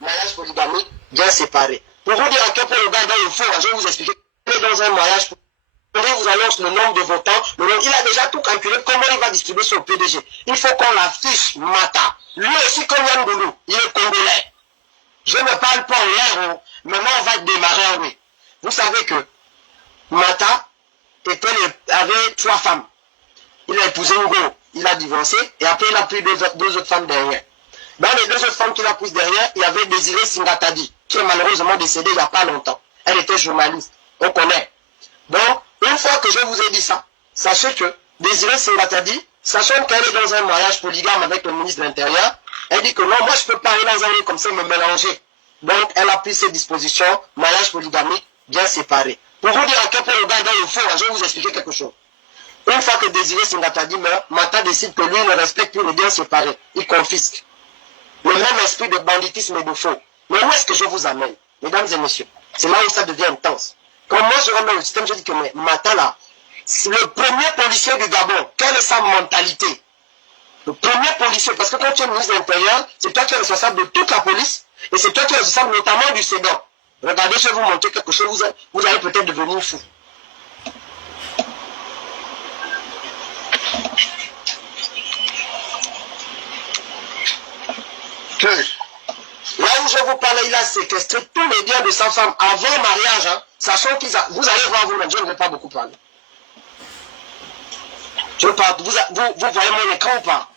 mariage polygamique bien séparé. Pour vous dire à quel point le gars dans le fond, je vais vous expliquer. Il est dans un mariage, il vous annonce le nombre de votants, il a déjà tout calculé, comment il va distribuer son PDG. Il faut qu'on l'affiche Mata. Lui aussi, comme Yann Goulou, il est congolais. Je ne parle pas en l'air, maintenant on va démarrer en oui. Vous savez que Mata avait 3 femmes. Il a épousé Ngo, il a divorcé, et après il a pris deux autres femmes derrière. Dans les 2 autres femmes qu'il a prises derrière, il y avait Désiré Singatadi, qui est malheureusement décédée il n'y a pas longtemps. Elle était journaliste, on connaît. Donc, une fois que je vous ai dit ça, sachez que Désiré Singatadi, sachant qu'elle est dans un mariage polygame avec le ministre de l'Intérieur, elle dit que non, moi je ne peux pas aller dans un lieu comme ça me mélanger. Donc, elle a pris ses dispositions, mariage polygamique, bien séparé. Pour vous dire à quel point le gars dans le fond, je vais vous expliquer quelque chose. Une fois que Désiré Singatadi meurt, Mata décide que lui ne respecte plus le bien séparé. Il confisque. Le même esprit de banditisme et de faux. Mais où est-ce que je vous amène, mesdames et messieurs? C'est là où ça devient intense. Quand moi je remets le système, je dis que mais Mata là, c'est le premier policier du Gabon. Quelle est sa mentalité? Le premier policier, parce que quand tu es ministre de l'Intérieur, c'est toi qui es responsable de toute la police, et c'est toi qui es responsable notamment du SEDAN. Regardez, je vais vous montrer quelque chose, vous allez peut-être devenir fou. Là où je vous parlais, il a séquestré tous les biens de sa femme avant mariage, hein, sachant qu'ils vous allez voir vous-même, je ne vais pas beaucoup parler. Vous voyez mon écran ou pas?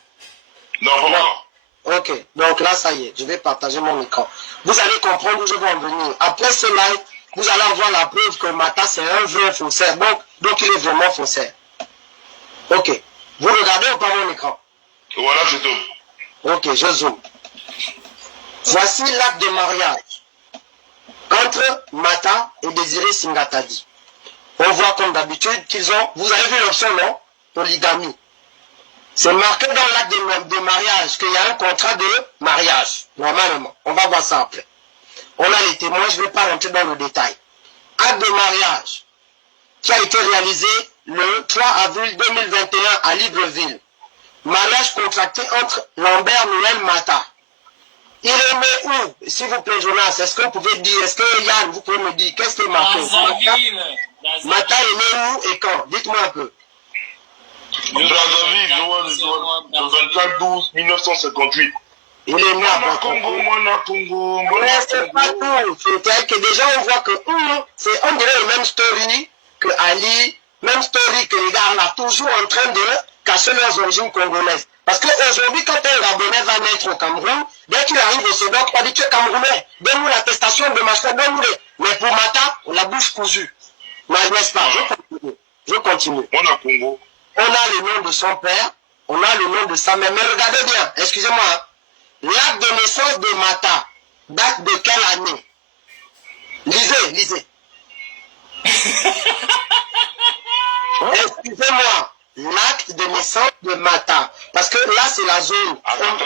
Non, non. Ok, donc là ça y est, je vais partager mon écran. Vous allez comprendre où je veux en venir. Après ce live, vous allez avoir la preuve que Mata c'est un vrai faussaire, donc il est vraiment faussaire. Ok, vous regardez ou pas mon écran? Voilà, je zoome. Ok, je zoome. Voici l'acte de mariage entre Mata et Désiré Singatadi. On voit comme d'habitude qu'ils ont, vous avez vu l'option, non? Polygamie. C'est marqué dans l'acte de mariage qu'il y a un contrat de mariage, normalement. On va voir ça après. On a les témoins, je ne vais pas rentrer dans le détail. Acte de mariage qui a été réalisé le 3 avril 2021 à Libreville. Mariage contracté entre Lambert Noël Mata. Il est né où? S'il vous plaît, Jonas, est-ce que vous pouvez dire, est-ce que Yann, vous pouvez me dire, qu'est-ce qui est marqué? Mata est né où et quand? Dites-moi un peu. Brazzaville, le 24/12/1958. Il est né à Congo, Congo. Mais c'est pas tout. C'est-à-dire que déjà on voit que on dirait la même story que Ali, même story que les gars, on est toujours en train de cacher leurs origines congolaises. Parce qu'aujourd'hui, quand un Gabonais va naître au Cameroun, dès qu'il arrive au Sédoc, on dit tu es Camerounais, donne-nous l'attestation de machin, donne-nous les. Mais pour Mata, on la bouche cousue. N'est-ce pas? Je continue. On a Congo. On a le nom de son père, on a le nom de sa mère. Mais regardez bien, excusez-moi, hein. L'acte de naissance de Mata date de quelle année? Lisez. Excusez-moi, l'acte de naissance de Mata. Parce que là, c'est la zone. Attends,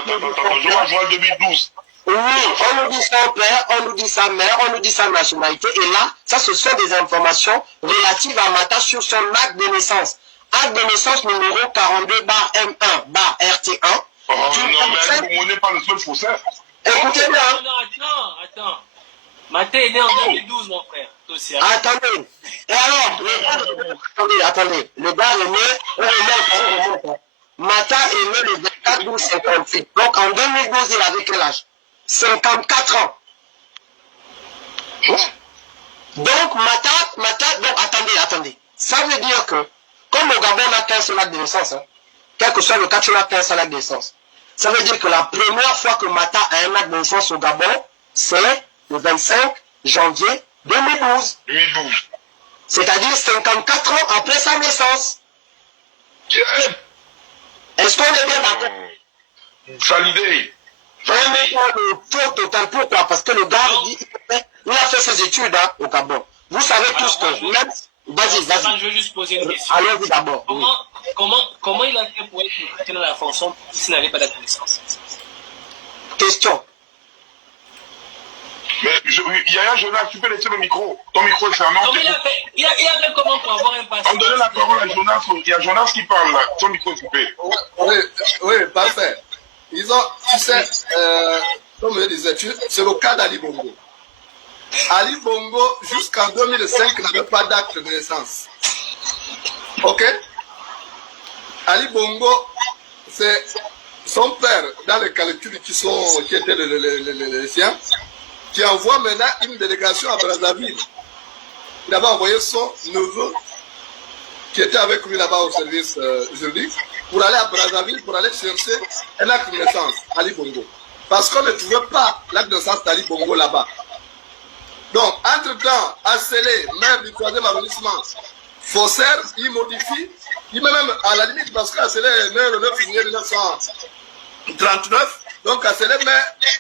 juin 2012. Oui, on nous dit son père, on nous dit sa mère, on nous dit sa nationalité. Et là, ça, ce sont des informations relatives à Mata sur son acte de naissance. Acte de naissance numéro 42/M1/RT1. Oh non, mais Ali, vous n'est pas le seul faussaire. Écoutez bien. Non, attends. Mata est né en 2012, mon frère. Attendez. Et alors, attendez. Le gars est né, on remonte. Mata est né le 24/12/58. Donc en 2012, il avait quel âge? 54 ans. Donc Mata, donc attendez. Ça veut dire que, comme au Gabon, on a qu'un seul acte de naissance, hein, quel que soit le cas, tu n'as qu'un seul acte de naissance. Ça veut dire que la première fois que Mata a un acte de naissance au Gabon, c'est le 25 janvier 2012. C'est-à-dire 54 ans après sa naissance. Est-ce qu'on est bien d'accord? Validé. On est dans le faux total. Pourquoi? Parce que le gars, il a fait ses études hein, au Gabon. Vous savez tous que... Vas-y. Je veux juste poser une question. Allez-y d'abord. Comment il a fait pour être dans la fonction s'il n'avait pas d'acte de naissance? Question. Mais Yaya Jonas, tu peux laisser le micro. Ton micro est fermé. Il a fait comment pour avoir un passeport? On donne la parole à Jonas. Il y a Jonas qui parle là. Ton micro est coupé. Oui, parfait. Ils ont, tu sais, comme je disais, c'est le cas d'Ali Bongo. Ali Bongo, jusqu'en 2005, n'avait pas d'acte de naissance. Ok? Ali Bongo, c'est son père, dans les calculs qui étaient les siens, qui envoie maintenant une délégation à Brazzaville. Il avait envoyé son neveu, qui était avec lui là-bas au service juridique, pour aller à Brazzaville, pour aller chercher un acte de naissance, Ali Bongo. Parce qu'on ne trouvait pas l'acte de naissance d'Ali Bongo là-bas. Donc, entre-temps, Assélé, maire du 3e arrondissement, faussaire, il modifie, il met même à la limite, parce qu'Assélé est né le 9 juillet 1939, donc Assélé,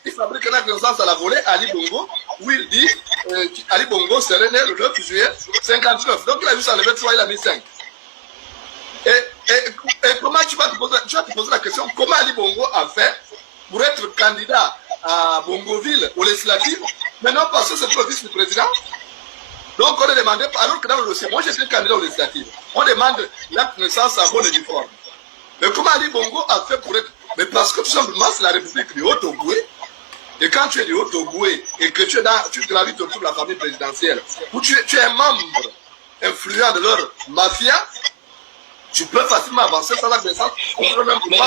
il fabrique un acte de naissance à la volée, Ali Bongo, où il dit Ali Bongo serait né le 9 juillet 59. Donc, il a juste enlevé 3, il a mis 5. Et comment tu vas te poser la question, comment Ali Bongo a fait pour être candidat à Bongoville, aux législatives, maintenant parce que c'est le vice du président. Donc on a demandé, alors que dans le dossier, moi j'étais candidat aux législatives, on demande l'acte de naissance en bonne et due forme. Mais comment Ali Bongo a fait pour être... Mais parce que tout simplement c'est la République du Haut-Ogoué, et quand tu es du Haut-Ogoué et que tu gravites autour de la famille présidentielle, ou tu es un membre influent de leur mafia, tu peux facilement avancer sans la naissance. Mais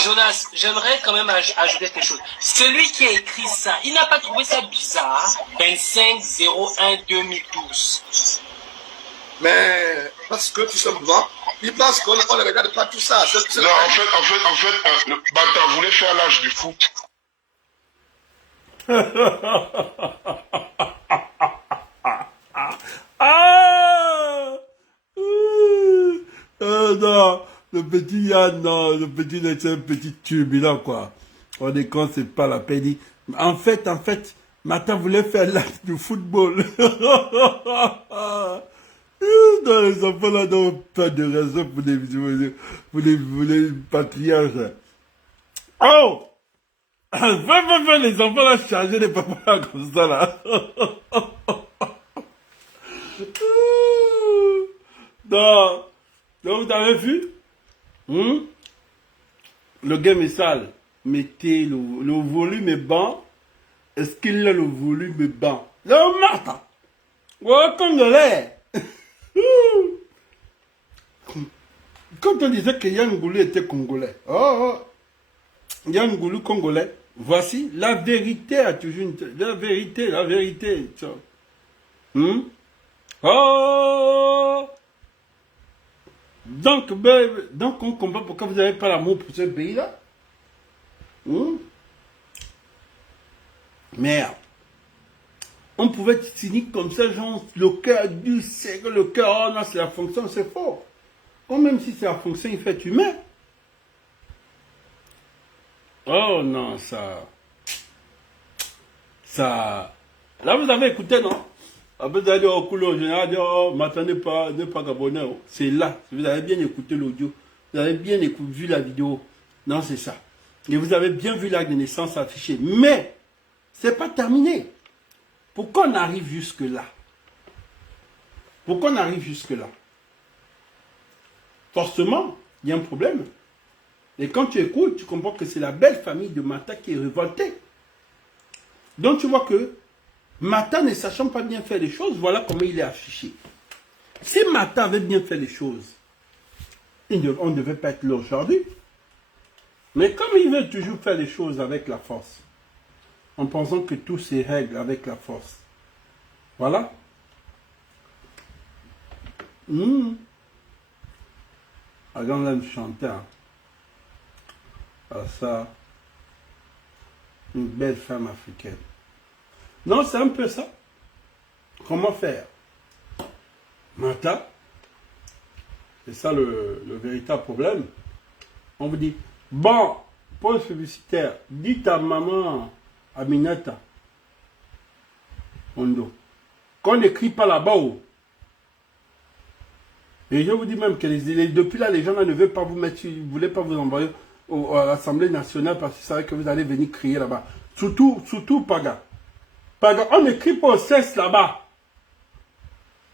Jonas, j'aimerais quand même ajouter quelque chose. Celui qui a écrit ça, il n'a pas trouvé ça bizarre. 25-01-2012. Mais parce que tout simplement, il pense qu'on ne regarde pas tout ça. Non, en fait, Bata voulait faire l'âge du foot. Non, le petit Yann, non, le petit, c'est un petit turbulent, quoi. On est con, c'est pas la peine. En fait, Mata voulait faire l'acte du football. Non, les enfants là n'ont pas de raison pour les patriarches. Oh! Les enfants là chargés des papas comme ça là. Non. Donc, vous avez vu? Le game est sale. Mettez le volume est bas. Est-ce qu'il a le volume est bas? Le Martha. Ouais, Congolais. Quand on disait que Yann Goulou était Congolais. Yann Goulou Congolais. Voici, la vérité a toujours une... La vérité. Donc on comprend pourquoi vous n'avez pas l'amour pour ce pays-là. Merde. On pouvait être cynique comme ça, genre, le cœur du sacre, le cœur, oh non, c'est la fonction, c'est faux. Quand même si c'est la fonction, il fait humain. Oh non, ça... Là, vous avez écouté, non? Après, vous allez dire, oh, cool, en général, oh, m'attendez pas, n'est pas gabonais. Oh. C'est là. Vous avez bien écouté l'audio. Vous avez bien vu la vidéo. Non, c'est ça. Et vous avez bien vu l'acte de naissance affiché. Mais, c'est pas terminé. Pourquoi on arrive jusque-là? Forcément, il y a un problème. Et quand tu écoutes, tu comprends que c'est la belle famille de Mata qui est révoltée. Donc, tu vois que Mata, ne sachant pas bien faire les choses, voilà comment il est affiché. Si Mata avait bien fait les choses, on ne devait pas être là aujourd'hui. Mais comme il veut toujours faire les choses avec la force, en pensant que tout se règle avec la force. Voilà. Regarde là, le chanteur. Ah, ça, une belle femme africaine. Non, c'est un peu ça. Comment faire? Mata, c'est ça le véritable problème. On vous dit, bon, pause publicitaire, dites à maman Aminata Ondo qu'on n'écrit pas là-bas. Et je vous dis même que depuis là, les gens là ne veulent pas vous mettre, ils ne voulaient pas vous envoyer à l'Assemblée nationale parce qu'ils savaient que vous allez venir crier là-bas. Surtout Paga. Paga, on n'écrit pas au cesse là-bas.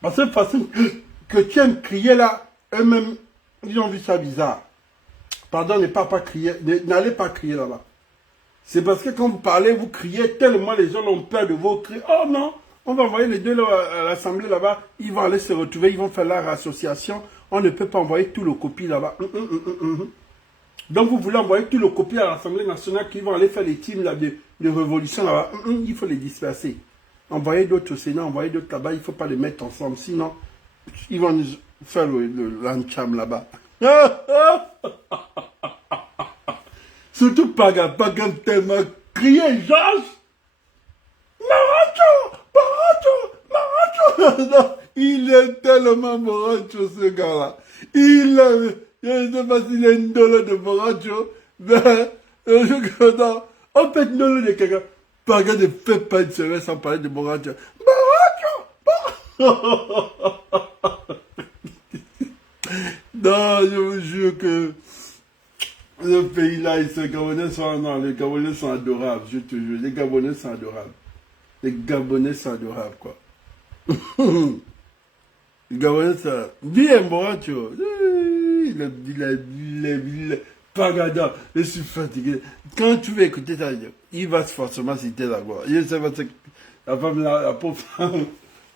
Parce que façon que tu aimes crier là, eux-mêmes, ils ont vu ça bizarre. Pardon, n'allez pas crier là-bas. C'est parce que quand vous parlez, vous criez tellement les gens ont peur de vos cris. Oh non, on va envoyer les deux là, à l'Assemblée là-bas. Ils vont aller se retrouver, ils vont faire leur association. On ne peut pas envoyer tout le copie là-bas. Donc vous voulez envoyer tout le copie à l'Assemblée nationale qui vont aller faire les teams là, de révolution là-bas. Il faut les disperser. Envoyer d'autres au Sénat, envoyer d'autres là-bas. Il ne faut pas les mettre ensemble. Sinon, ils vont nous faire le lancham là-bas. Surtout Pagan tellement crié, Georges. Maracho. Non, il est tellement Maracho ce gars-là. Je ne sais pas s'il est une dolo de Maracho, mais non, on peut être une dolo de quelqu'un. Pagan ne fait pas une semaine sans parler de Maracho. Non, je vous jure que ce pays-là, les Gabonais sont adorables, je te jure. Les Gabonais sont adorables. Les Gabonais sont adorables, quoi. Les Gabonais sont bien bon, tu vois. Pagada, je suis fatigué. Quand tu veux écouter ça, il va forcément citer la voix. Je sais pas ce que la femme, la pauvre femme,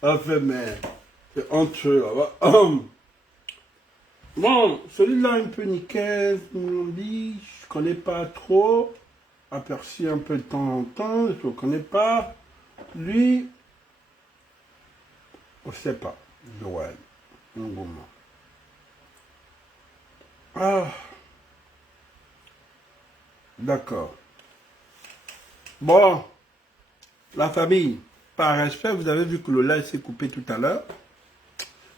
a fait, mais c'est entre eux, là-bas. Bon, celui-là un peu nickel, je connais pas trop, aperçu un peu de temps en temps, je ne connais pas. Lui, je ne sais pas, Joël, un moment. Ah, d'accord. Bon, la famille, par respect, vous avez vu que le live s'est coupé tout à l'heure.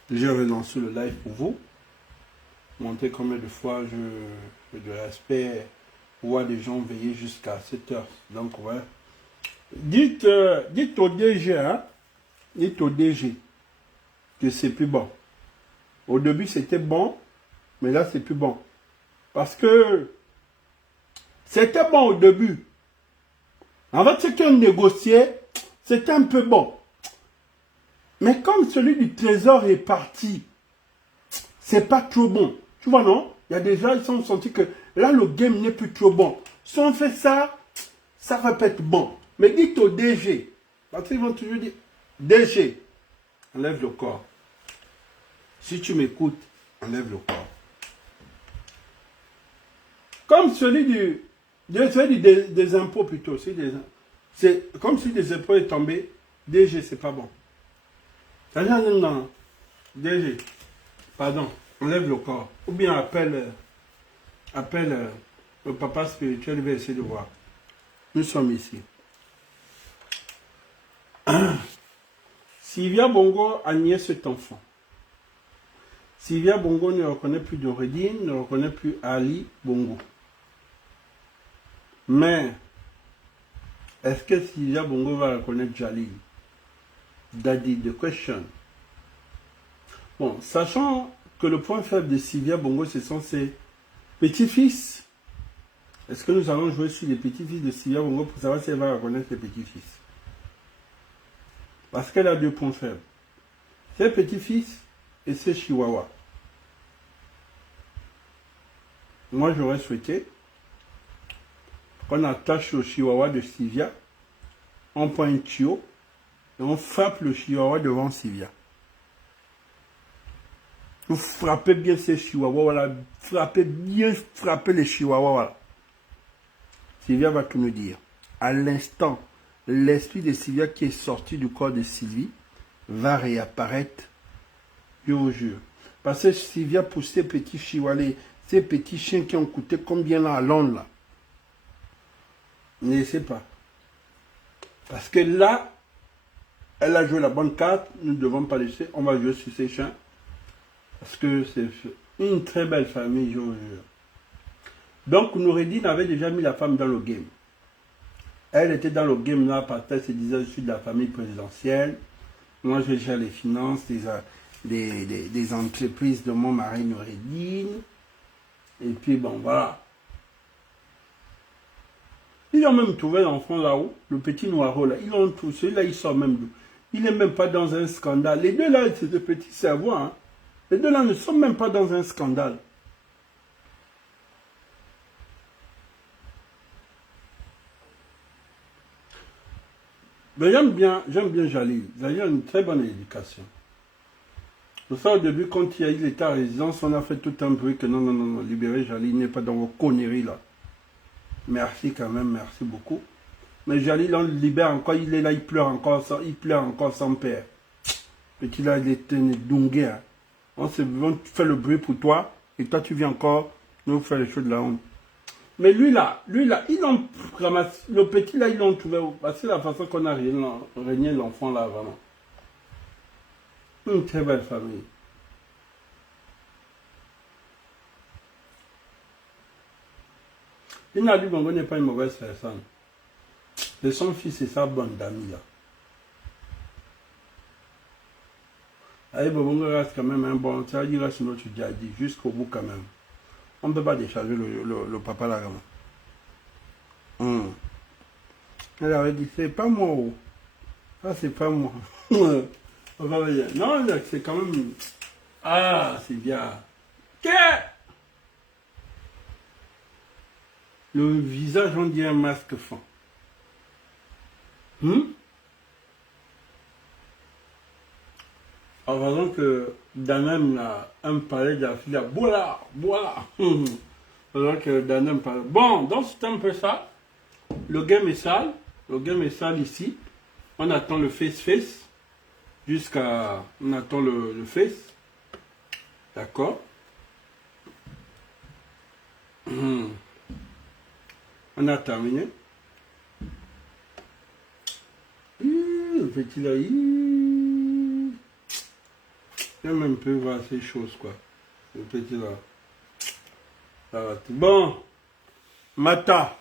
J'ai relancé le live pour vous. Montrer combien de fois je de respect voir des gens veiller jusqu'à 7 heures. Donc, ouais. Dites au DG, hein, dites au DG que c'est plus bon. Au début, c'était bon, mais là, c'est plus bon. Parce que c'était bon au début. En fait, ce qu'on négociait, c'était un peu bon. Mais comme celui du trésor est parti, c'est pas trop bon. Tu vois, non? Il y a des gens, ils sont sentis que là, le game n'est plus trop bon. Si on fait ça, ça va pas être bon. Mais dites au DG, parce qu'ils vont toujours dire, DG, enlève le corps. Si tu m'écoutes, enlève le corps. Comme celui des impôts plutôt. C'est comme si des impôts est tombé, DG, c'est pas bon. Non, DG, pardon. Enlève le corps. Ou bien appelle le papa spirituel, il va essayer de voir. Nous sommes ici. Sylvia Bongo a nié cet enfant. Sylvia Bongo ne reconnaît plus Doredine, ne reconnaît plus Ali Bongo. Mais, est-ce que Sylvia Bongo va reconnaître Jalil? Daddy, the question. Bon, sachant que le point faible de Sylvia Bongo, ce sont ses petits-fils. Est-ce que nous allons jouer sur les petits-fils de Sylvia Bongo pour savoir si elle va reconnaître les petits-fils? Parce qu'elle a deux points faibles. Ses petits-fils et ses chihuahuas. Moi, j'aurais souhaité qu'on attache le chihuahua de Sylvia, on prend un tuyau et on frappe le chihuahua devant Sylvia. Vous frappez bien ces chihuahuas, voilà. Frappez les chihuahuas, voilà. Sylvia va tout nous dire. À l'instant, l'esprit de Sylvia qui est sorti du corps de Sylvie va réapparaître, je vous jure. Parce que Sylvia pour ces petits chihuahuas, ces petits chiens qui ont coûté combien là à Londres, là? Ne sais pas. Parce que là, elle a joué la bonne carte, nous ne devons pas laisser, on va jouer sur ces chiens. Parce que c'est une très belle famille, je vous jure. Donc, Noureddine avait déjà mis la femme dans le game. Elle était dans le game là, parce qu'elle se disait, je suis de la famille présidentielle. Moi, je gère les finances des entreprises de mon mari Noureddine. Et puis, bon, voilà. Ils ont même trouvé l'enfant là-haut, le petit noiro là. Ils l'ont trouvé, celui-là, il sort même d'où. Il n'est même pas dans un scandale. Les deux là, c'est des petits cerveaux, hein. Les deux là ne sont même pas dans un scandale. Mais j'aime bien Jalil. Jalil a une très bonne éducation. Pour ça, au début, quand il était à résidence, on a fait tout un bruit que non, libérer Jalil n'est pas dans vos conneries là. Merci quand même, merci beaucoup. Mais Jalil, on le libère encore, il est là, il pleure encore sans père. Petit là, il était dungué. Hein. On fait le bruit pour toi, et toi tu viens encore nous faire les choses de la honte. Mais lui là, ils ont ramassé, le petit là, ils l'ont trouvé. C'est la façon qu'on a régné l'enfant là, vraiment. Une très belle famille. Ali Bongo n'est pas une mauvaise personne. C'est son fils et sa bande d'amis là. Ali Bongo reste quand même un bon, ça il reste notre djihadi jusqu'au bout quand même. On ne peut pas décharger le papa là. Elle avait dit, c'est pas moi. Oh. Ça c'est pas moi. Non, c'est quand même... Ah, c'est bien. Le visage, on dit un masque fin. Alors, par que Danem a un palais de la fille, voilà. Alors que Danem parle. Bon, donc c'est un peu ça. Le game est sale. Le game est sale ici. On attend le face-face. Jusqu'à... On attend le face. D'accord. On a terminé. Le petit là, j'aime un peu voir ces choses quoi. Le petit là. Ça va tout. Bon. Mata.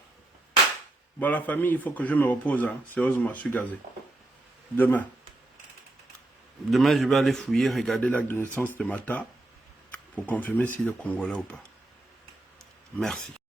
Bon la famille, il faut que je me repose. Hein. Sérieusement, je suis gazé. Demain, je vais aller fouiller, regarder l'acte de naissance de Mata pour confirmer s'il est congolais ou pas. Merci.